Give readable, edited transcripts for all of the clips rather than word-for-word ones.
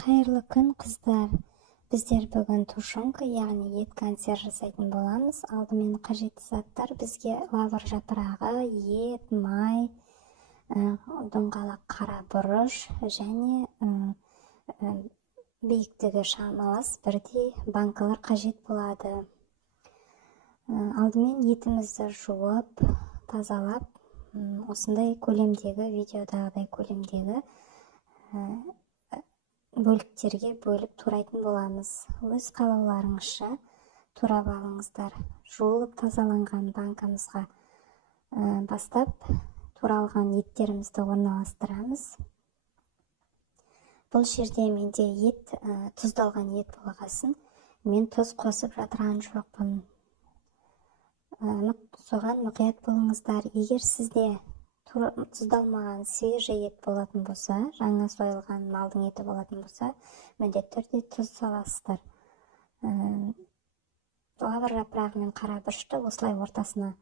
Қайырлы күн, қыздар. Біздер бүгін тушенка, яғни ет консерв жасайтын боламыз. Алдымен қажетті заттар бізге лавр жапырағы, ет, май, доңғалақ қара бұрыш және биіктігі шамалас бірдей банкалар қажет болады. Алдымен етімізді жуып, тазалап, осындай көлемдегі, видеодағыдай көлемдегі бөліктерге бөліп турайтын боламыз. Өз қалауларыңызша турап алыңыздар. Жуылып тазаланған банкамызға бастап туралған еттерімізді орналастырамыз. Бұл жерде менде ет, тұздалған ет болғасын, мен тұз қосып жатырған жоқпын. Соған мұқият болыңыздар. Егер сізде тұздалмаған свежий ет болатын болса, жаңа сойылған малдың еті болатын болса, міндетті түрде тұз саласыздар. Лавр жапырағы мен қара бұрышты осылай ортасына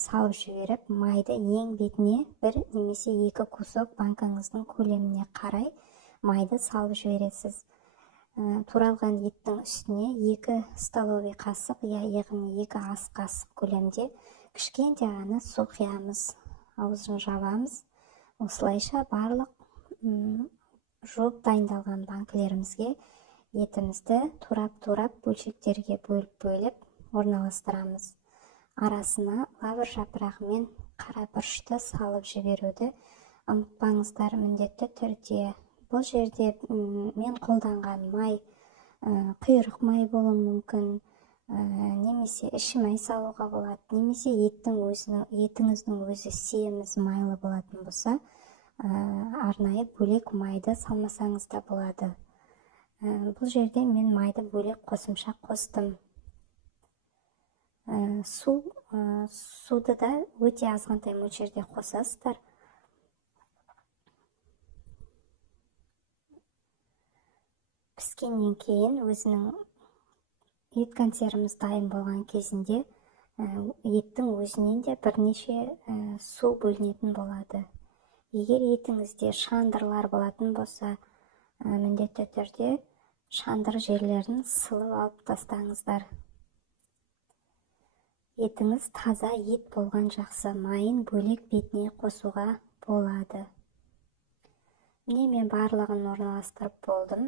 салып жіберіп, майды ең бетіне бір немесе екі кусок банкаңыздың көлеміне қарай майды салып жібересіз. Туралған еттің үстіне 2 столовый қасық, яғни 2 ас қасық көлемде кішкентай ғана су құямыз. Аузын жабамыз. Осылайша барлық жуып дайындалған банкілерімізге етімізді турап-турап бөлшектерге бөліп орналастырамыз. Арасына лавр жапырағы мен қара бұрышты салып жіберуді ұмытпаңыздар міндетті түрде. Бұл жерде мен қолданған май құйрық май болуы мүмкін, немесе іші май салуға болады, немесе етіңіздің өзі семіз майлы болатын болса, арнайы бөлек майды салмасаңыз да болады. Бұл жерде мен майды бөлек қосымша қостым. Суды да өте азғантай мөлшерде қосасыздар. Піскеннен кейін өзінің ет консервіміз дайын болған кезінде еттің өзінен де бірнеше су бөлінетін болады. Егер етіңізде шандырлар болатын болса, міндетті түрде шандыр жерлерін сылып алып тастаңыздар. Етіңіз таза ет болған жақсы, майын бөлек бетіне қосуға болады. Міне мен барлығын орналастырып болдым.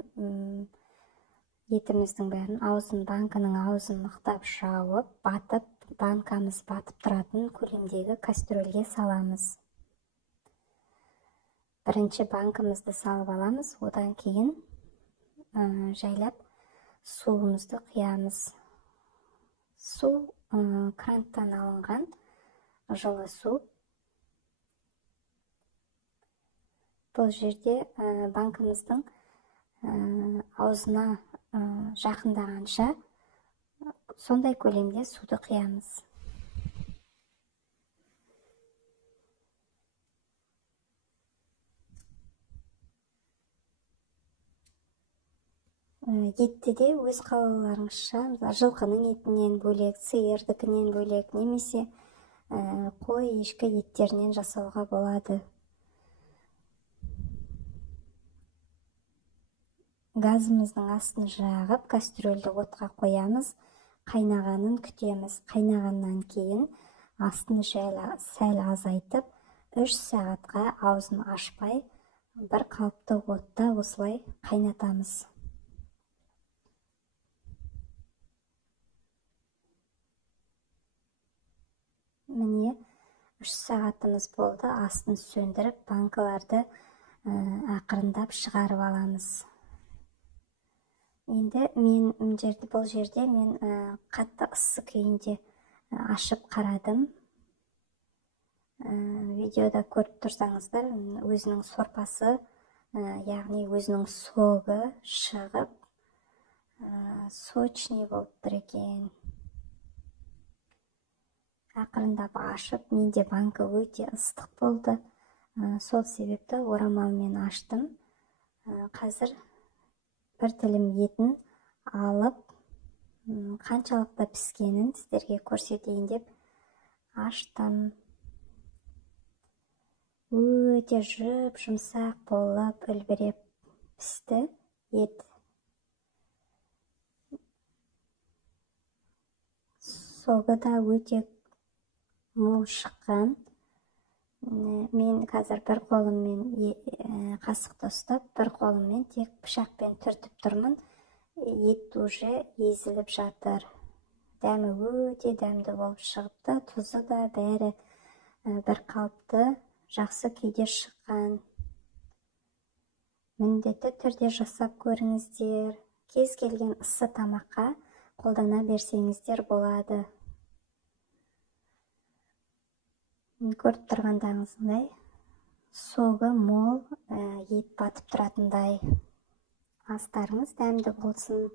Етіміздің бәрін банканың аузын мықтап жауып, банкамыз батып тұратын көлемдегі кастрөлге саламыз. Бірінші банкамызды салып аламыз, одан кейін жайлап суымызды құямыз. Су кранттан алынған жылы су. Бұл жерде банкамыздың аузына жақындағанша сондай көлемде суды құямыз. Етті де өз қалауларыңызша, жылқының етінен бөлек, сиырдікінен бөлек, немесе қой, ешкі еттерінен жасауға болады. Газымыздың астын жағып, кастрөлді отқа қоямыз, қайнағанын күтеміз. Қайнағаннан кейін астын сәл азайтып, 3 сағатқа аузын ашпай, бір қалыпты отта осылай қайнатамыз. Міне 3 сағатымыз болды. Астын сөндіріп, банкаларды ақырындап шығарып аламыз. Енді бұл жерде мен қатты ыссы күйінде ашып қарадым. Видеода көріп тұрсаңыздар, өзінің сорпасы, яғни өзінің соғы шығып, сочный болып тұр екен. Ақырындап ашып, менде банка өте ыстық болды. Сол себепті орамалмен аштым. Қазір бір тілім етін алып, қаншалықты піскенін сіздерге көрсетейін деп аштым. Өте жұмсақ болып үлбіреп пісті. ет. Соғы да өте мол шыққан. Мен қазір бір қолыммен қасықты ұстап, бір қолыммен тек пышақпен түртіп тұрмын. Ет уже езіліп жатыр. Дәмі өте дәмді болып шығыпты. Тұзы да бәрі бір қалыпты, жақсы күйде шыққан. Міндетті түрде жасап көріңіздер. Кез келген ыссы тамаққа қолдана берсеңіздер болады. Көріп тұрғандарыңыздай, соғы мол, ет батып тұратындай. Астарыңыз дәмді болсын.